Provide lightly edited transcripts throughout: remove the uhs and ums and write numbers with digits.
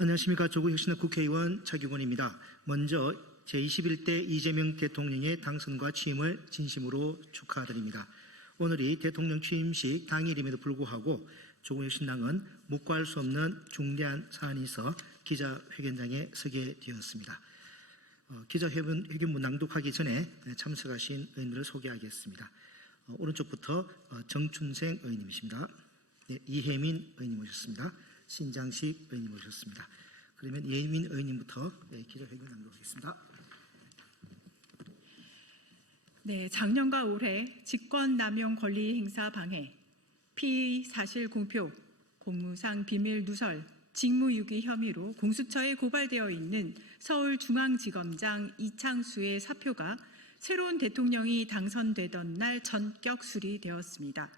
안녕하십니까. 조국혁신당 국회의원 차규근입니다. 먼저 제21대 이재명 대통령의 당선과 취임을 진심으로 축하드립니다. 오늘이 대통령 취임식 당일임에도 불구하고 조국혁신당은 묵과할 수 없는 중대한 사안이 있어 기자회견장에 서게 되었습니다. 기자회견문 낭독하기 전에 참석하신 의원들을 소개하겠습니다. 오른쪽부터 정춘생 의원님이십니다. 네, 이혜민 의원님 오셨습니다. 신장식 의원님 오셨습니다. 그러면 예민 의원님부터 기자회견 낭독하겠습니다. 네, 작년과 올해 직권남용 권리행사 방해, 피의 사실 공표, 공무상 비밀 누설, 직무유기 혐의로 공수처에 고발되어 있는 서울중앙지검장 이창수의 사표가 새로운 대통령이 당선되던 날 전격 수리되었습니다.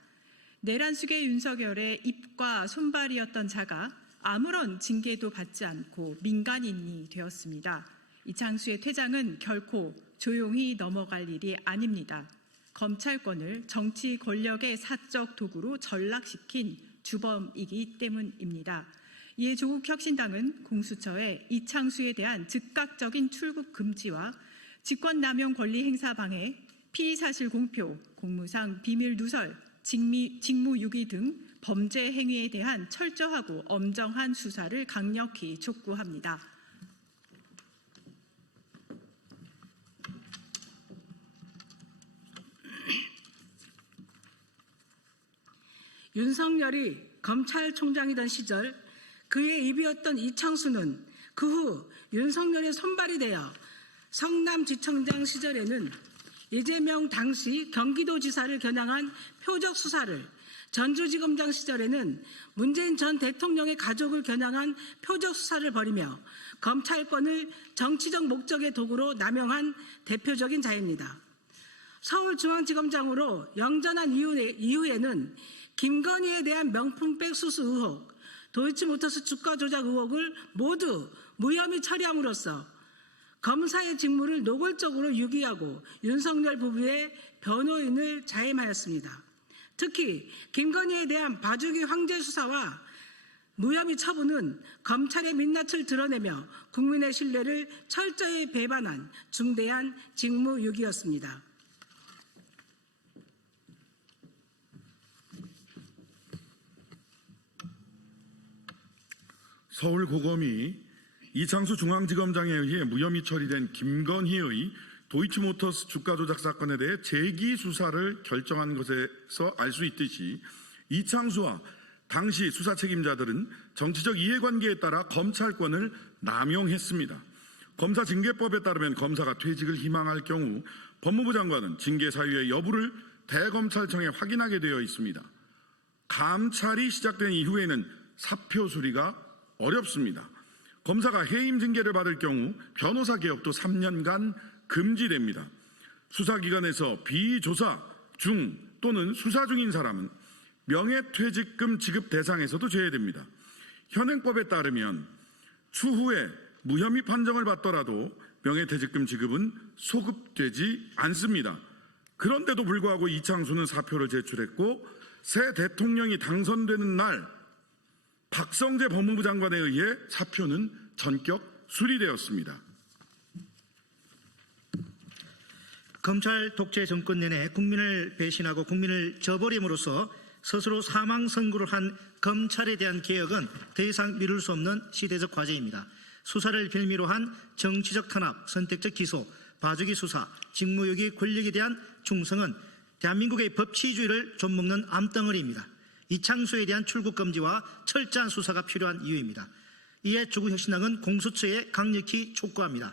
내란숙의 윤석열의 입과 손발이었던 자가 아무런 징계도 받지 않고 민간인이 되었습니다. 이창수의 퇴장은 결코 조용히 넘어갈 일이 아닙니다. 검찰권을 정치 권력의 사적 도구로 전락시킨 주범이기 때문입니다. 이에 조국혁신당은 공수처에 이창수에 대한 즉각적인 출국 금지와 직권남용 권리 행사 방해, 피의사실 공표, 공무상 비밀 누설, 직무유기 등 범죄 행위에 대한 철저하고 엄정한 수사를 강력히 촉구합니다. 윤석열이 검찰총장이던 시절 그의 입이었던 이창수는 그 후 윤석열의 손발이 되어 성남지청장 시절에는 이재명 당시 경기도지사를 겨냥한 표적 수사를, 전주지검장 시절에는 문재인 전 대통령의 가족을 겨냥한 표적 수사를 벌이며 검찰권을 정치적 목적의 도구로 남용한 대표적인 자입니다. 서울중앙지검장으로 영전한 이후에는 김건희에 대한 명품백 수수 의혹, 도이치모터스 주가 조작 의혹을 모두 무혐의 처리함으로써 검사의 직무를 노골적으로 유기하고 윤석열 부부의 변호인을 자임하였습니다. 특히 김건희에 대한 봐주기 황제 수사와 무혐의 처분은 검찰의 민낯을 드러내며 국민의 신뢰를 철저히 배반한 중대한 직무유기였습니다. 서울고검이 이창수 중앙지검장에 의해 무혐의 처리된 김건희의 도이치모터스 주가 조작 사건에 대해 재기 수사를 결정한 것에서 알 수 있듯이 이창수와 당시 수사 책임자들은 정치적 이해관계에 따라 검찰권을 남용했습니다. 검사징계법에 따르면 검사가 퇴직을 희망할 경우 법무부 장관은 징계 사유의 여부를 대검찰청에 확인하게 되어 있습니다. 감찰이 시작된 이후에는 사표 수리가 어렵습니다. 검사가 해임 징계를 받을 경우 변호사 개업도 3년간 금지됩니다. 수사기관에서 비조사 중 또는 수사 중인 사람은 명예퇴직금 지급 대상에서도 제외됩니다. 현행법에 따르면 추후에 무혐의 판정을 받더라도 명예퇴직금 지급은 소급되지 않습니다. 그런데도 불구하고 이창수는 사표를 제출했고 새 대통령이 당선되는 날 박성재 법무부 장관에 의해 사표는 전격 수리되었습니다. 검찰 독재 정권 내내 국민을 배신하고 국민을 저버림으로써 스스로 사망 선고를 한 검찰에 대한 개혁은 더 이상 미룰 수 없는 시대적 과제입니다. 수사를 빌미로 한 정치적 탄압, 선택적 기소, 봐주기 수사, 직무유기 권력에 대한 충성은 대한민국의 법치주의를 좀먹는 암덩어리입니다. 이창수에 대한 출국 금지와 철저한 수사가 필요한 이유입니다. 이에 조국혁신당은 공수처에 강력히 촉구합니다.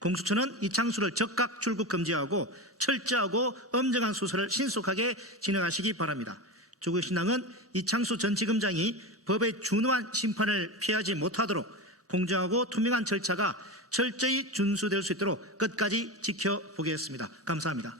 공수처는 이창수를 즉각 출국 금지하고 철저하고 엄정한 수사를 신속하게 진행하시기 바랍니다. 조국혁신당은 이창수 전 지검장이 법에 준수한 심판을 피하지 못하도록 공정하고 투명한 절차가 철저히 준수될 수 있도록 끝까지 지켜보겠습니다. 감사합니다.